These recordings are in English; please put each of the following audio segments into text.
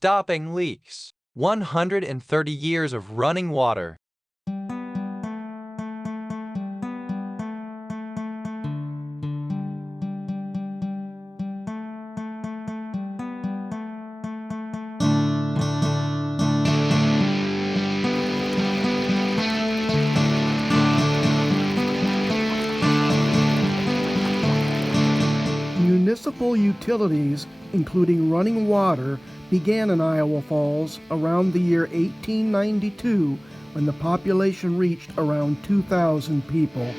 stopping leaks. 130 years of running water. Municipal utilities, including running water, began in Iowa Falls around the year 1892 when the population reached around 2,000 people.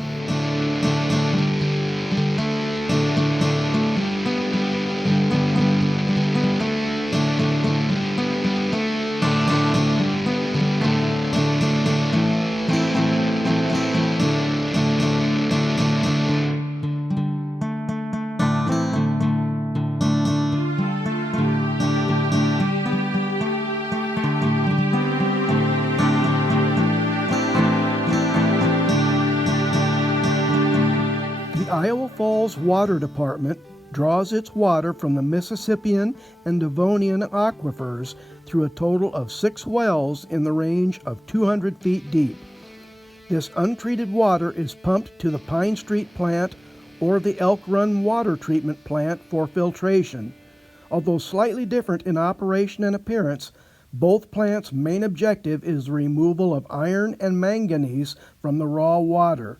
The Iowa Falls Water Department draws its water from the Mississippian and Devonian aquifers through a total of 6 wells in the range of 200 feet deep. This untreated water is pumped to the Pine Street plant or the Elk Run water treatment plant for filtration. Although slightly different in operation and appearance, both plants' main objective is the removal of iron and manganese from the raw water.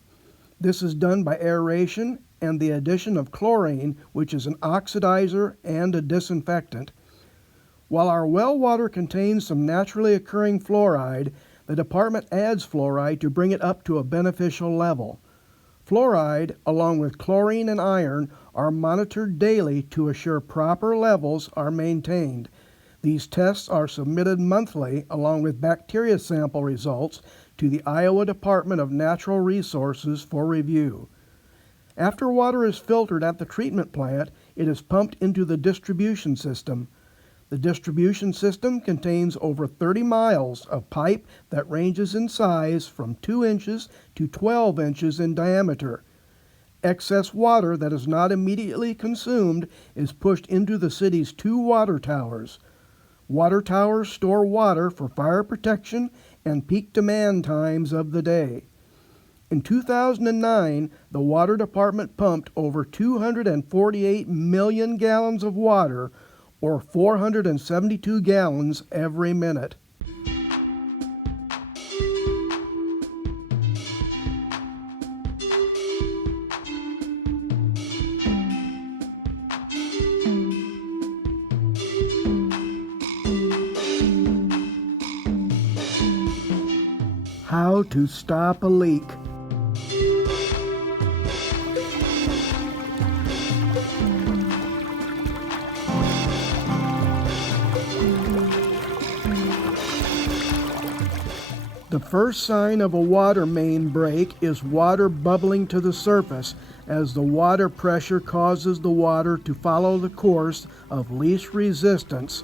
This is done by aeration and the addition of chlorine, which is an oxidizer and a disinfectant. While our well water contains some naturally occurring fluoride, the department adds fluoride to bring it up to a beneficial level. Fluoride, along with chlorine and iron, are monitored daily to assure proper levels are maintained. These tests are submitted monthly along with bacteria sample results to the Iowa Department of Natural Resources for review. After water is filtered at the treatment plant, it is pumped into the distribution system. The distribution system contains over 30 miles of pipe that ranges in size from 2 inches to 12 inches in diameter. Excess water that is not immediately consumed is pushed into the city's 2 water towers. Water towers store water for fire protection and peak demand times of the day. In 2009, the Water Department pumped over 248 million gallons of water, or 472 gallons every minute. How to stop a leak. The first sign of a water main break is water bubbling to the surface as the water pressure causes the water to follow the course of least resistance